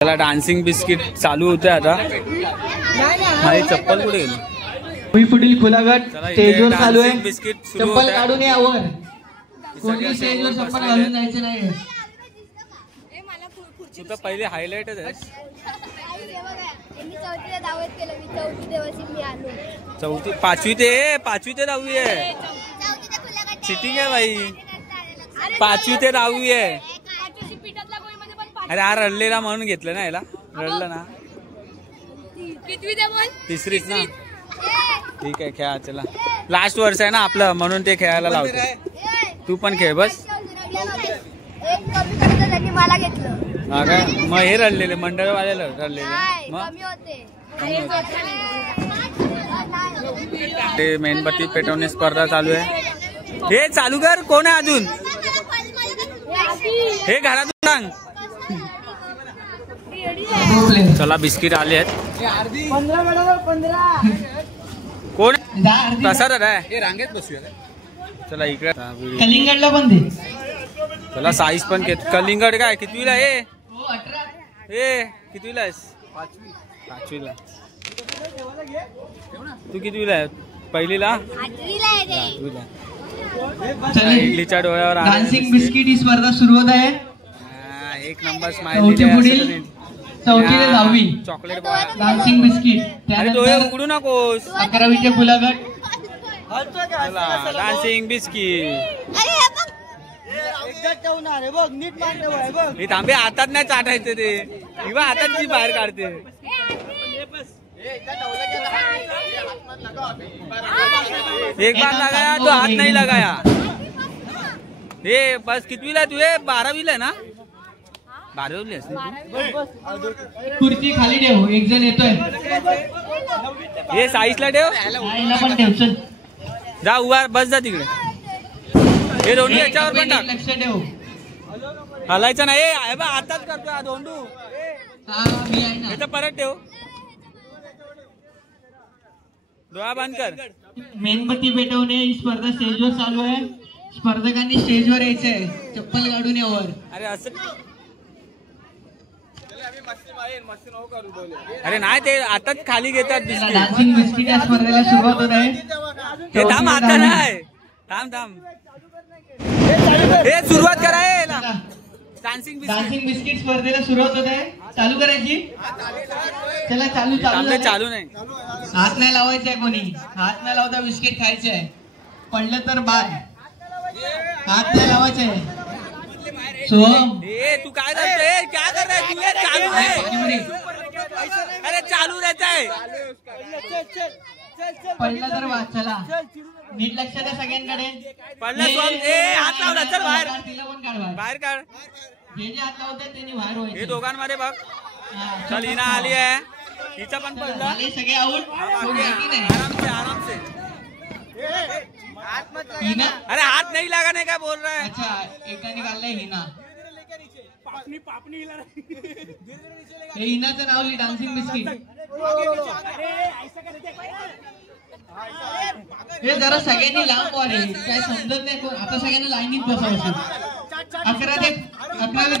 त्याला dancing biscuit चालू होते आता. माझी चप्पल कुठे गेली? पुढील खुला गट स्टेजवर चालू आहे. बिस्किट चप्पल काढून यावर. कोणी स्टेजवर चप्पल घालून जायचं नाही. तू तर पहिले हायलाइटच आहे. चौथी पाचवी ते 10वी आहे. सिटिंग आहे बाई. 5वी ते 10वी आहे. अरे हा रडलेला म्हणून घेतलं ना याला. रडलं ना. तिसरीच ना. ठीक आहे खेळा चला. लास्ट वर्ष आहे ना आपलं म्हणून ते खेळायला लावतो. तू पण खेळ बस. मला घेतलं. हा काय मग हे रडलेले मंडळवाल्याला रडलेले मग ते मेणबत्ती पेटवणे स्पर्धा चालू आहे. हे चालू कर. कोण आहे अजून? हे घरातून सांग. चला बिस्किट आले आहेत. कोण कसा आहे? रांगेत बसूया. चला इकडे कलिंगडला पण दे. चला साईज पण कलिंगड काय कितवीला आहे? हे कितवीला आहेस? 5वीला. तू कितवीला आहे? पहिलीला? 8वीला. इडलीच्या डोळ्यावर डान्सिंग बिस्किट ही स्पर्धा सुरू होत आहे. एक नंबर स्माइल. पुढील 4थी ते 10वी चॉकलेट डान्सिंग बिस्किट. डोळे उघडू नकोस. 11वी ते खुला गट डान्सिंग बिस्किट. हे थांबे हातात नाही चाटायचं ते किंवा हातात जी बाहेर काढते. एक बार लगाया तो हात नाही लगाया. हे बस कितवीला तू? 12वीला ना? 12वीला खुर्ची खाली ठेव. एक जण येतोय. हे साईजला ठेव. पण ठेव. चल जा उभा बस जा तिकडे. हे दोंडू याच्यावर पण टाक. लक्ष ठेव. हलायचं नाही. आताच करतो हा दोंडू. हे तर परत ठेव. डोळा बंद कर. मेणबत्ती पेटवणे ही स्पर्धा स्टेजवर चालू आहे. स्पर्धकांनी स्टेजवर यायचंय. चप्पल काढून यावर. अरे असं अरे नाही ते आताच खाली घेतात बिस्किट. डान्सिंग बिस्किट या स्पर्धेला सुरुवात होत आहे. हे थांब आता नाही. थांब हे सुरुवात कराय. डान्सिंग बिस्किट स्पर्धेला सुरुवात होत आहे. चालू करायची. चला चालू नाही. हात नाही लावायचा आहे. कोणी हात नाही लावता बिस्किट खायचे आहे. पडलं तर बाय. हात नाही लावायचे आहे. सोहम तू काय करतोय? क्या कर रहा है तू? चालू है. अरे चालू रहता है. पडलं तर बाय. चला नीट लक्ष द्या सगळ्यांकडे. पडलं हात लावला. चल बाहेर. तिला पण काढ बाहेर काढ. जे हात लावतात त्यांनी बाहेर व्हायचं. हे दोघांमध्ये बघ. चल हिना आली आहे. हिचा पण पडला. सगळे आऊट. आराम से. अरे हाथ नहीं लगा नहीं क्या बोल रहा है? अच्छा एकदा निकाललाय हिना. हे हिनाचं नाव लिह. Dancing biscuit. हे जरा सगळ्यांनी लांब वाढे. काय समजत नाही. आता सगळ्यांना लाईनीत बसायचं. 11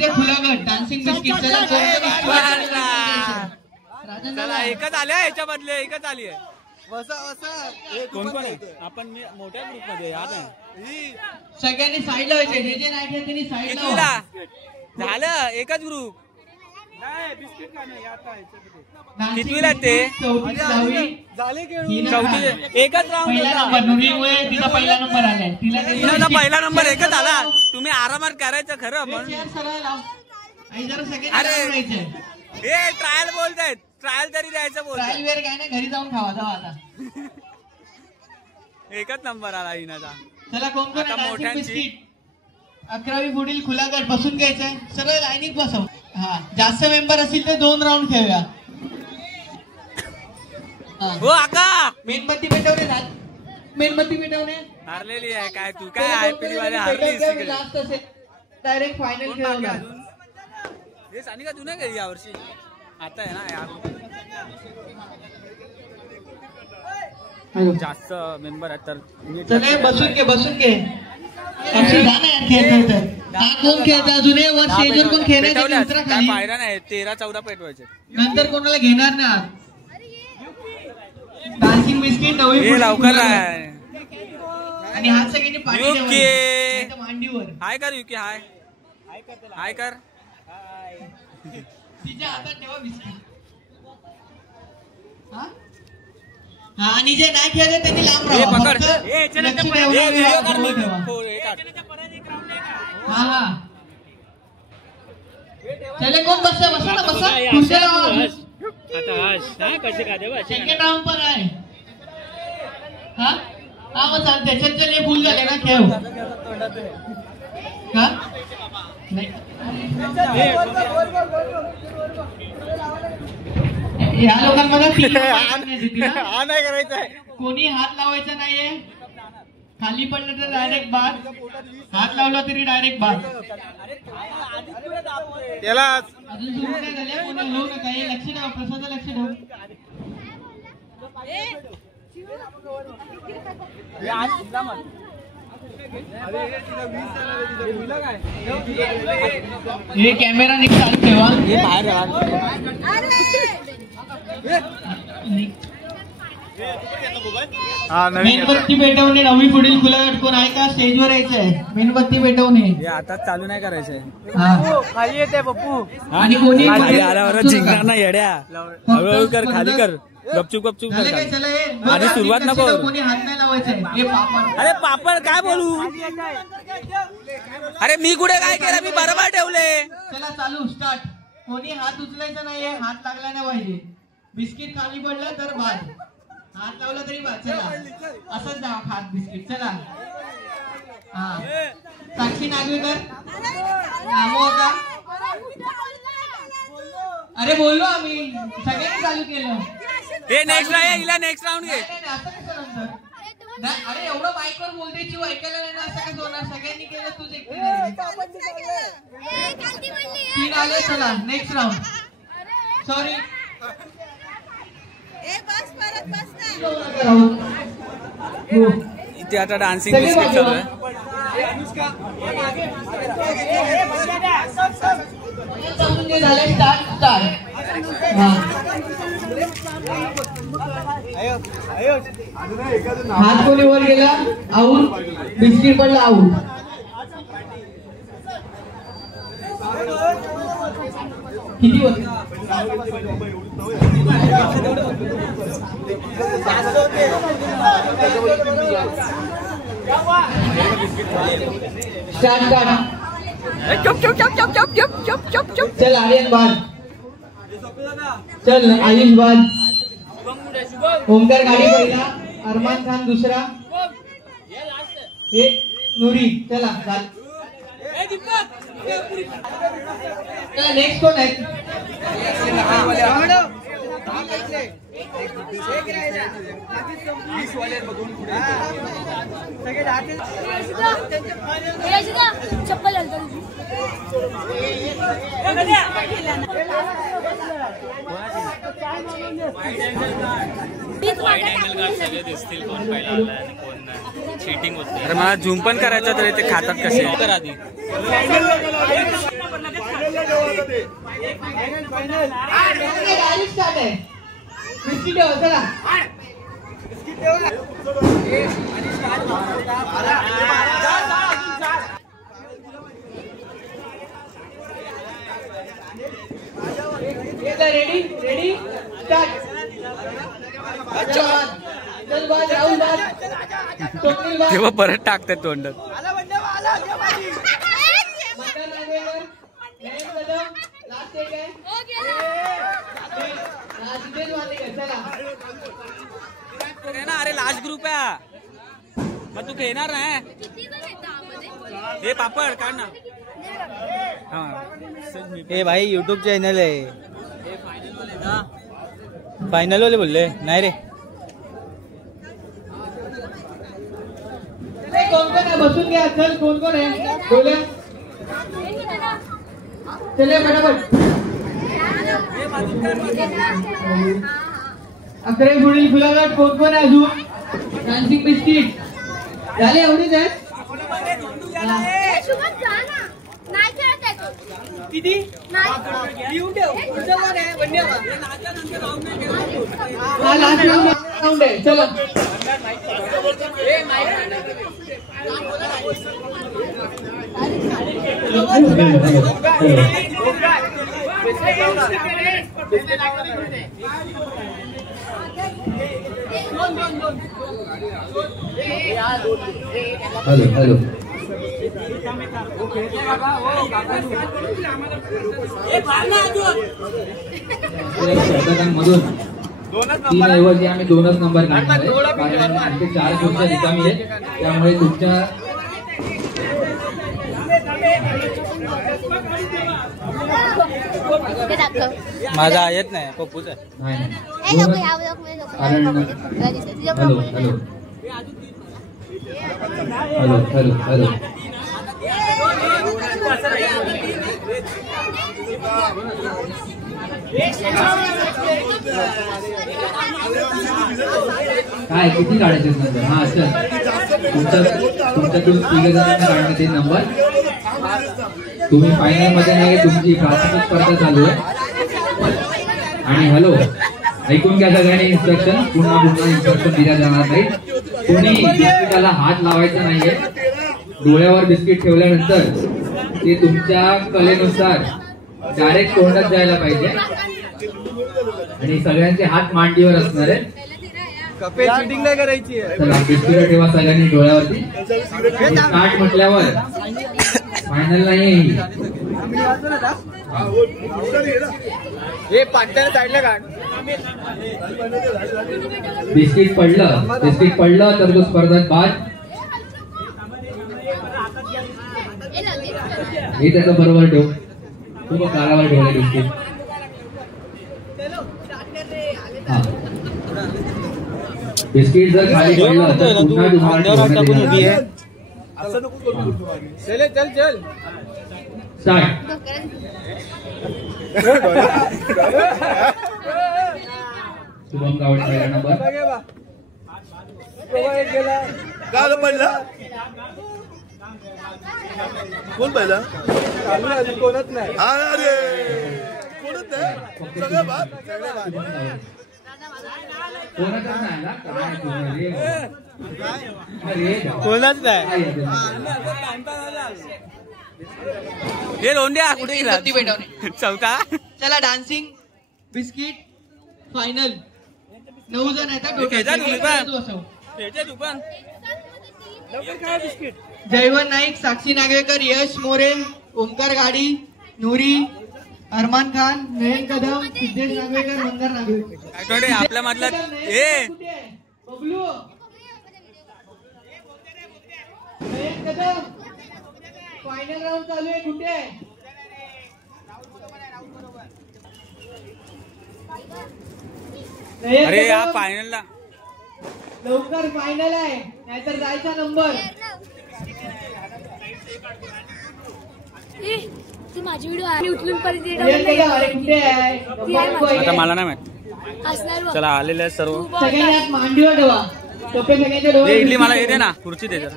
ते खुला गट डान्सिंग बिस्किट. चला एकच आल्या. याच्या बदले एकच आली आहे. कोण कोण आहे? आपण मोठ्या ग्रुप मध्ये याद आहे. सगळ्यांनी साईडला व्हायचे. जे नाही घेत त्यांनी साईडला. झालं एकच ग्रुप. कितवीला ते? 4थी एकच राऊंड. तिचा पहिला नंबर आलाय. तिला पहिला नंबर एकच आला. तुम्ही आरामात करायचं खरं म्हणून. अरे हे ट्रायल बोलतायत. ट्रायल तरी द्यायचं बोलताय. ट्रायल वेअर काय ना घरी जाऊन खावा जावा आता. एकच नंबर आला हिनाचा. चला कोण मोठ्यांची 11वी पुढील खुला गट बसून घ्यायचंय. सरळ लाईनीत बसव. हा जास्त मेंबर असतील तर 2 राऊंड खेळूया. हो आका मेणबत्ती पेटवणे. मेणबत्ती पेटवणे हारलेली आहे काय? तू काय आयपीएल वाले हारलीस. लास्ट असेल डायरेक्ट फायनल खेळूया. हे सानिका तू नाही गेली यावर्षी? आता आहे ना यार. जास्त मेंबर आहेत तर बसून घे. अक्षय जा ना यार खेळत होतं. हा कोण खेळता अजून वर स्टेजवर कोण खेळणार काय पायरा नाही 13-14 पेटवायचे नंतर कोणाला घेणार ना. डान्सिंग बिस्किट लवकर आहे आणि हात सगळ्यांनी पाठी मांडीवर हाय कर युके हाय हाय कर तिच्या हातात ठेवा बिस्किट. आणि जे नाही खेळले त्यांनी लांब राहा. चले कोण बसा बसा ना बसा खुर्च्या लावा. सेकंड राऊंड पण आहे. हा मग चाल त्याच्यात जर फुल झाले ना खेळ हा या लोकांमध्ये नाही करायचं आहे. कोणी हात लावायचा नाहीये. खाली पडलं तर डायरेक्ट बाद. हात लावला तरी डायरेक्ट बाद. त्याला अजून सुरू नाही झाले. कोणी हलवू नका. हे लक्ष ठेवा. प्रसाद लक्ष ठेवा. हे कॅमेरा नीट चालू ठेवा. मेणबत्ती पेटवणे. 9वी पुढील खुला कोण आहे का स्टेजवर यायचंय. मेणबत्ती पेटवणे आता चालू नाही करायचंय. खाली येते पप्पू. आणि कोणी आल्यावर जिंकणार ना येड्या. हळूहळू कर खाली कर. गपचूप गपचूप कर आणि सुरुवात नको. कोणी हात नाही लावायचंय. अरे पापड काय बोलू. अरे मी कुठे काय केलं. मी बरोबर ठेवले. चला चालू स्टार्ट. कोणी हात उचलायचा नाहीये. हात लागला नाही पाहिजे. बिस्किट खाली पडलं तर बाद. हात लावला तरी बाद. चला असंच द्या हात बिस्किट. चला हा साक्षी नागवेकर का. अरे बोललो आम्ही सगळ्यांनी चालू केलं. ते नेक्स्ट हिला नेक्स्ट राऊंड घे. असं कसं नंतर. अरे एवढं बाईक वर बोलते जीव ऐकायला नाही ना. असं कसं होणार. सगळ्यांनी केलं तुझं तीन आले. चला नेक्स्ट राऊंड. सॉरी इथे आता डान्सिंग बिस्किट चालू आहे. झाले स्टार्ट स्टार्ट. हात कोणी वर गेला आऊट. बिस्किट पडला आऊट. किती वर स्टार्ट स्टार्ट. चल आर्यन बाद. चल आयुष बाद. ओमकार गाडी पहिला. अरमान खान दुसरा. हे नूरी. चला नेक्स्ट कोण आहे. चप्पल चीटिंग होते. अरे मला झूम पण करायचं तर ते खातात कसे तर आधी. Ready ready start. तेव्हा परत टाकतात तोंडात. अरे लास्ट ग्रुप आहे. मग तू घेणार नाही. हे पापड काढ ना. हे भाई यूट्यूब चॅनल आहे. फायनल वाले बोलले नाही रे. कोण कोण आहे बसून घ्या. चल कोण कोण आहे बोला. चले फटाफट. अकरे पुढील खुलागाट कोण कोण आहे अजून. डान्सिंग बिस्किट झाले एवढीच आहे. नाही खेळत आहे तो. किती नाही. येऊन ठेव पुढचं वर आहे वन्य हा लास्ट राऊंड आहे चला हॅलो हॅलो मधून 3 ऐवजी आम्ही 2च नंबर काढणार आहे कारण आमचे 4 खुर्च्या रिकामी आहेत त्यामुळे तुमच्या माझा येत नाही पप्पूच आहे. कारण hello hello hello hello hello काय किती काढायचे नंबर हा तुमच्यातून 3 जणांना काढण्यात येईल नंबर तुम्ही फायनल मध्ये नाही तुमची प्राथमिक स्पर्धा चालू आहे आणि हॅलो ऐकून घ्या सगळ्यांनी इन्स्ट्रक्शन पुन्हा इन्स्ट्रक्शन दिल्या जाणार नाही कोणी बिस्किटाला हात लावायचा नाहीये डोळ्यावर बिस्किट ठेवल्यानंतर ते तुमच्या कलेनुसार डायरेक्ट तोंडात जायला पाहिजे आणि सगळ्यांचे हात मांडीवर असणार आहे चीटिंग नाही करायची चला बिस्किट ठेवा सगळ्यांनी डोळ्यावरती स्टार्ट म्हटल्यावर फायनल नाही हे पाट्याला साईडला काढ बिस्किट पडलं तर तो स्पर्धात बाद हे त्याचं बरोबर ठेव तू बघ काळावर ठेवलं बिस्किट बिस्किट जर खाली पडलं तर पुन्हा तुम्हाला चल चल स्टार्ट शुभम गावडे पहिला नंबर काय पडला कोण पहिला कोणच नाही अरे कोणच नाही सगळं बाद कोणच नाही हे लोंड्या कुठे गेला चौथा चला डान्सिंग बिस्किट फायनल 9 जण आहेत जयवंत नाईक साक्षी नागवेकर यश मोरे ओंकार गाडी नूरी अरमान खान नयन कदम सिद्धेश नागवेकर मंदार नागवेकर आपल्या मधला बबलू नयन कदम फायनल राऊंड चालू आहे कुठे अरे या फायनलला लवकर फायनल आहे नाहीतर जायचा नंबर ती माझी व्हिडिओ आहे उचलून आता मला नाही माहित चला आलेले आहेत सर्व सगळ्यांना मांडीवर ठेवा टोपे सगळ्यांच्या डोळे इडली मला येते ना खुर्ची दे जरा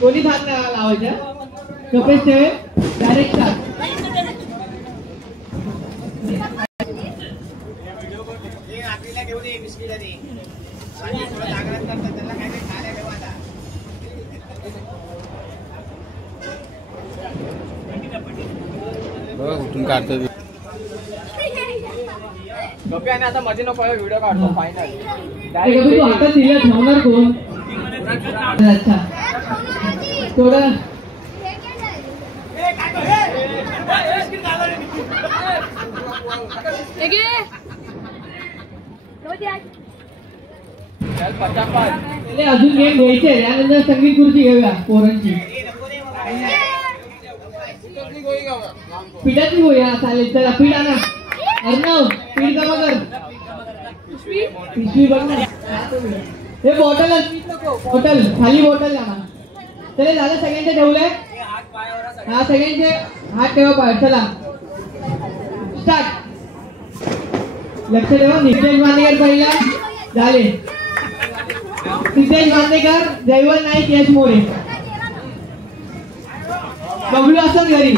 कोणीच हात नाही लावायचा टोपे ठेवे डायरेक्ट कुठून काढतो आता मध्ये नको व्हिडिओ काढतो फायनल हातात दिलं ठेवणार कोण अच्छा थोडं अजून गेम घ्यायचे त्यानंतर संगीत खुर्ची घेऊया पोरांची पिठाची घेऊया चालेल चला पीठ आणा अर्णव पीठ जमा कर पिशवी बघ ना हे बॉटल बॉटल खाली बॉटल आणा चले झालं सगळ्यांचे ठेवलंय हा सगळ्यांचे हात ठेवा पाय चला स्टार्ट लक्ष ठेवा नितेश बांदेकर पहिला झाले सिद्धेश बांदेकर जयवंत नाईक यश मोरे बबलू असंच घरी